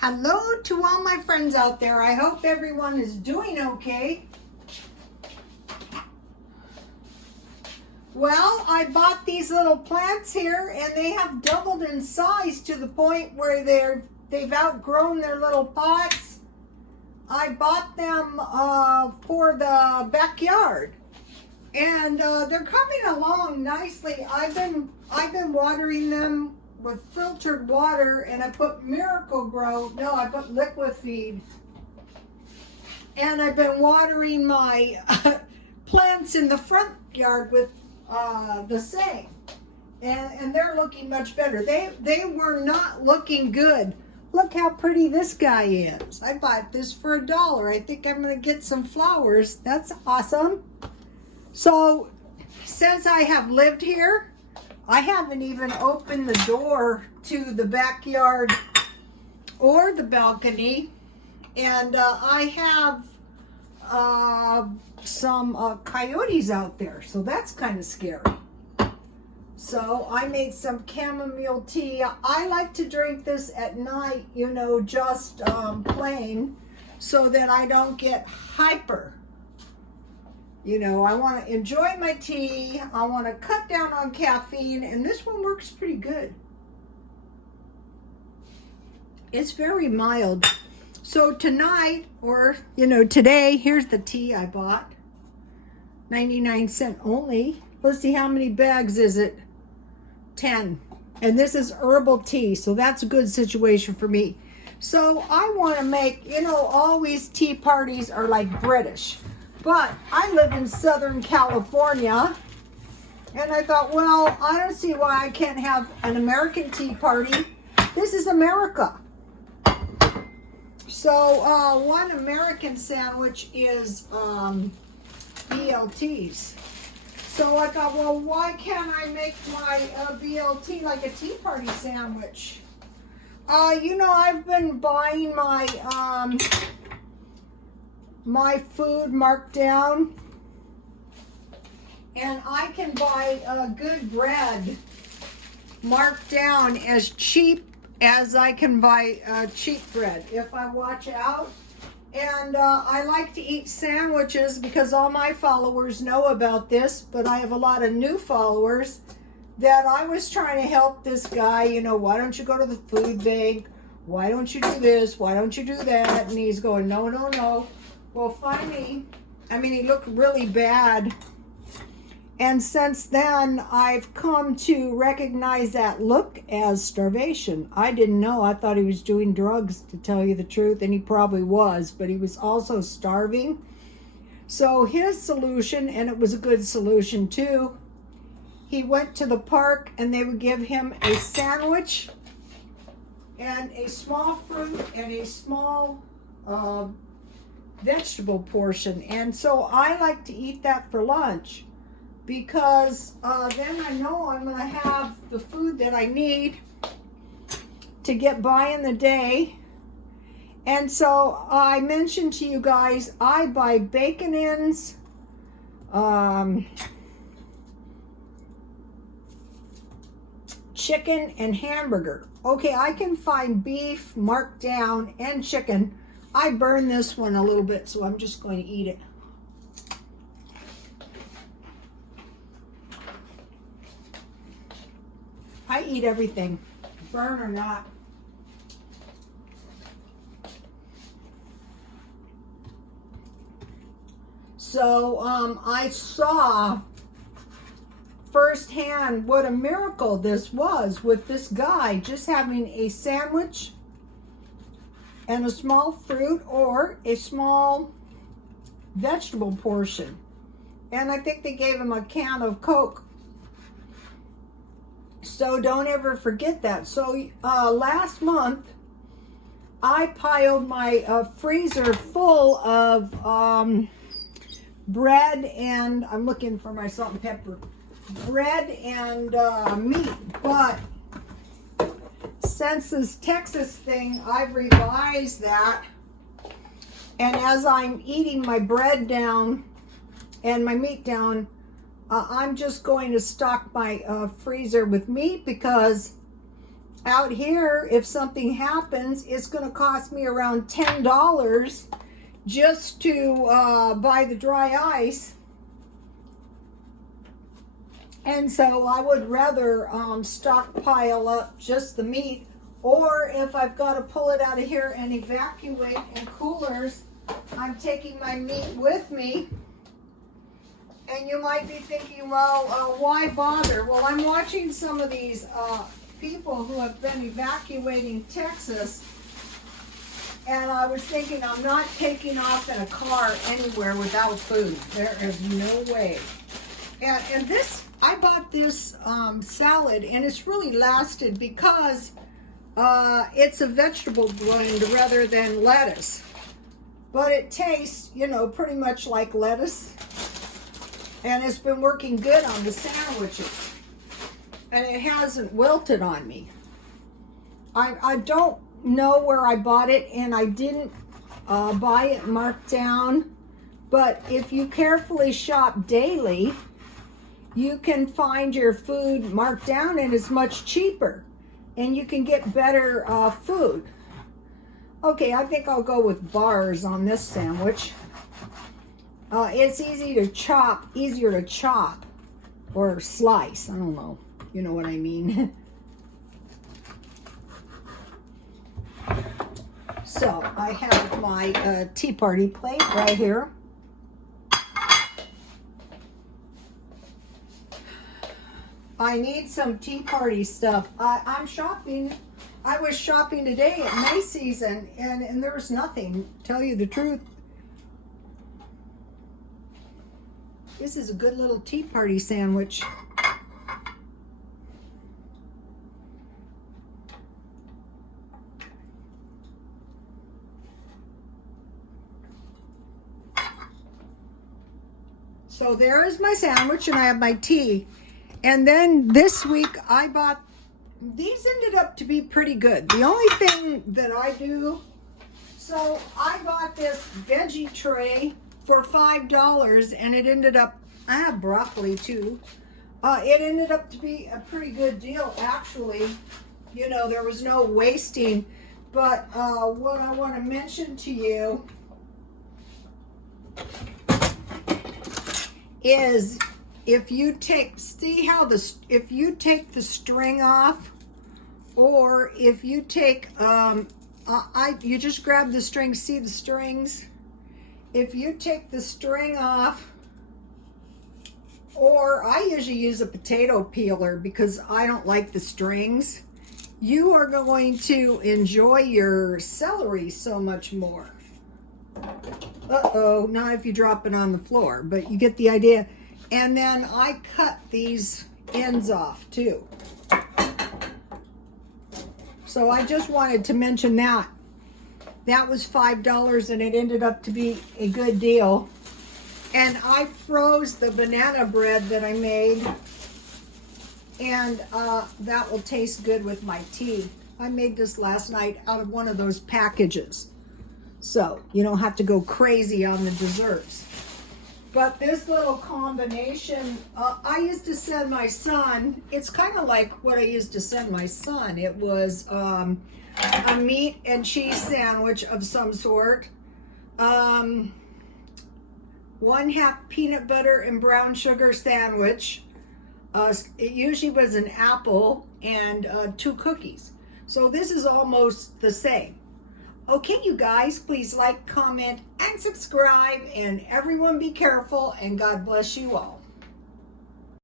Hello to all my friends out there. I hope everyone is doing okay. Well, I bought these little plants here and they have doubled in size to the point where they've outgrown their little pots. I bought them for the backyard and they're coming along nicely. I've been watering them with filtered water, and I put I put liquid feed, and I've been watering my plants in the front yard with the same, and they're looking much better. They were not looking good. Look how pretty this guy is. I bought this for $1. I think I'm gonna get some flowers. That's awesome. So since I have lived here, I haven't even opened the door to the backyard or the balcony, and I have some coyotes out there, so that's kind of scary. So I made some chamomile tea. I like to drink this at night, just plain, so that I don't get hyper. I want to enjoy my tea. I want to cut down on caffeine, and this one works pretty good. It's very mild. So tonight, or today, here's the tea I bought. 99 cents only. Let's see, how many bags is it? 10. And this is herbal tea, so that's a good situation for me. So I want to make, always tea parties are like British. But I live in Southern California, and I thought, well, I don't see why I can't have an American tea party. This is America. So one American sandwich is BLTs. So I thought, well, why can't I make my BLT like a tea party sandwich? I've been buying my food marked down, and I can buy good bread marked down as cheap as I can buy cheap bread if I watch out. And I like to eat sandwiches because all my followers know about this, but I have a lot of new followers that I was trying to help this guy, why don't you go to the food bank? Why don't you do this? Why don't you do that? And he's going, no, no, no. Well, finally, he looked really bad. And since then, I've come to recognize that look as starvation. I didn't know. I thought he was doing drugs, to tell you the truth, and he probably was, but he was also starving. So his solution, and it was a good solution too, he went to the park and they would give him a sandwich and a small fruit and a small vegetable portion. And so I like to eat that for lunch, because then I know I'm going to have the food that I need to get by in the day. And so I mentioned to you guys, I buy bacon ends, chicken, and hamburger. Okay, I can find beef marked down and chicken. I burned this one a little bit, so I'm just going to eat it. I eat everything, burn or not. So I saw firsthand what a miracle this was with this guy just having a sandwich and a small fruit or a small vegetable portion. And I think they gave him a can of Coke. So don't ever forget that. So last month, I piled my freezer full of bread, and I'm looking for my salt and pepper. Bread and meat. But since this Texas thing, I've revised that. And as I'm eating my bread down and my meat down, I'm just going to stock my freezer with meat, because Out here, if something happens, it's going to cost me around $10 just to buy the dry ice. And so I would rather stockpile up just the meat, or if I've got to pull it out of here and evacuate in coolers, I'm taking my meat with me. And you might be thinking, well, why bother? Well, I'm watching some of these people who have been evacuating Texas, and I was thinking, I'm not taking off in a car anywhere without food. There is no way. And this, I bought this salad, and it's really lasted because it's a vegetable blend rather than lettuce. But it tastes, you know, pretty much like lettuce. And it's been working good on the sandwiches. And it hasn't wilted on me. I don't know where I bought it, and I didn't buy it marked down. But if you carefully shop daily, you can find your food marked down, and it's much cheaper. And you can get better food. Okay, I think I'll go with bars on this sandwich. It's easier to chop or slice. I don't know. You know what I mean. So I have my Tea Party plate right here. I need some Tea Party stuff. I'm shopping. I was shopping today at Macy's, and there was nothing, to tell you the truth. This is a good little Tea Party sandwich. So there is my sandwich, and I have my tea. And then this week I bought, these ended up to be pretty good. The only thing that I do, so I bought this veggie tray for $5, and it ended up, I have broccoli too. It ended up to be a pretty good deal, actually. You know, there was no wasting. But what I want to mention to you is, if you take, see how this, if you take the string off, or if you take, you just grab the string, see the strings? If you take the string off, or I usually use a potato peeler because I don't like the strings, you are going to enjoy your celery so much more. Uh-oh, not if you drop it on the floor, but you get the idea. And then I cut these ends off too. So I just wanted to mention that. That was $5, and it ended up to be a good deal. And I froze the banana bread that I made, and that will taste good with my tea. I made this last night out of one of those packages, so you don't have to go crazy on the desserts. But this little combination, I used to send my son, it's kind of like what I used to send my son. It was a meat and cheese sandwich of some sort, 1/2 peanut butter and brown sugar sandwich. It usually was an apple, and 2 cookies. So this is almost the same. Okay, you guys, please like, comment, and subscribe, and everyone be careful, and God bless you all.